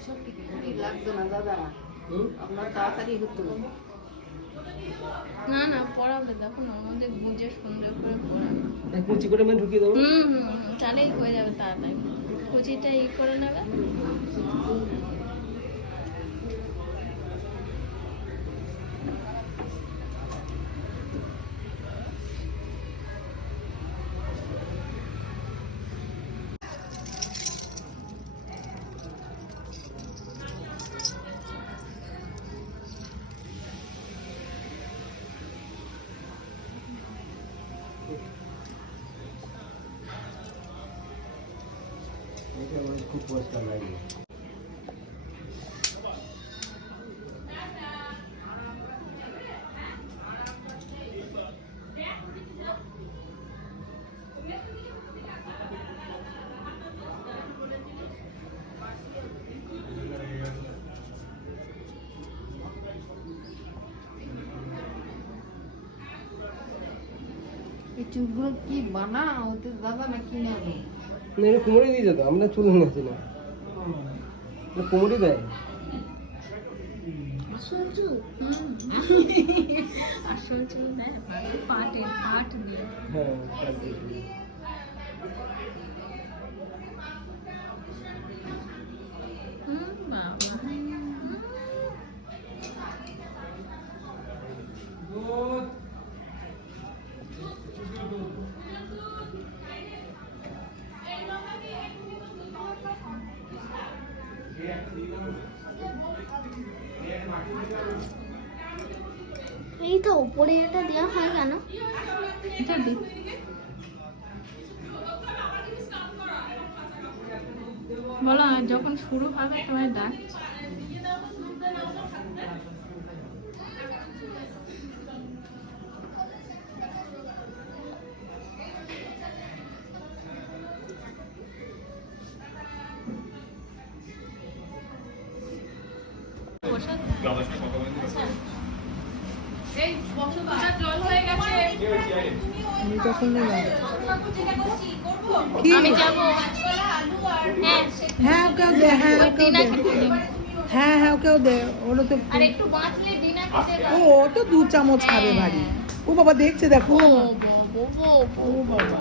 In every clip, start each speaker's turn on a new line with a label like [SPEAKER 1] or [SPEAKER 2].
[SPEAKER 1] ওইসব কি লাগতো না দাদা? আপনার তাড়াতাড়ি হতো
[SPEAKER 2] না না পড়াবে দেখো না আমাদের বুঝে সুন্দর করে পড়াবে
[SPEAKER 3] কুচি করে আমি ঢুকিয়ে দেবো
[SPEAKER 2] হম হুম হুম, তাহলেই হয়ে যাবে তাড়াতাড়ি। কুচিটা ই করে নেবে।
[SPEAKER 3] এটা আমার খুব পরিষ্কার লাগে
[SPEAKER 1] এই চুলগুলো কি বানা ওদের দাদা না কিনে আনো
[SPEAKER 3] না এটা কোমরে দিয়ে যেত আমরা চুল নিয়েছি না কোমরে দেয়।
[SPEAKER 2] আসল চুল? আসল পাটে পাট দিয়ে।
[SPEAKER 3] হ্যাঁ আর দিয়ে দিই।
[SPEAKER 2] হুম বাবা হুম।
[SPEAKER 4] এইটা উপরে এটা দেওয়া হয় কেন?
[SPEAKER 2] এটা দি। বলো যখন শুরু হবে তোমায় ডাক। হয়ে হ্যাঁ
[SPEAKER 5] হ্যাঁ ওকেও দে হ্যাঁ ওকেও দে হ্যাঁ হ্যাঁ ওকেও দে ওরা তো ও ও তো দু চামচ খাবে বাড়ি ও বাবা দেখছে দেখো।
[SPEAKER 2] ও বাবা।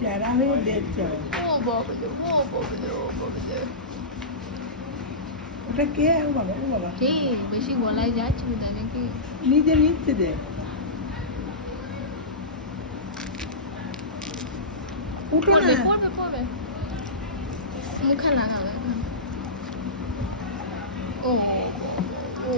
[SPEAKER 5] টেরা হয়ে দেখছে।
[SPEAKER 2] ও বাবা ও বাবা ও বাবা রে।
[SPEAKER 5] ওটা কে? ও বাবা ও বাবা।
[SPEAKER 2] ঠিক বেশি গলায় যাচ্ছে হয় নাকি
[SPEAKER 5] নিজে নিচ্ছে দে উঠো না।
[SPEAKER 2] পড়বে পড়বে মুখে ও, ও, ও।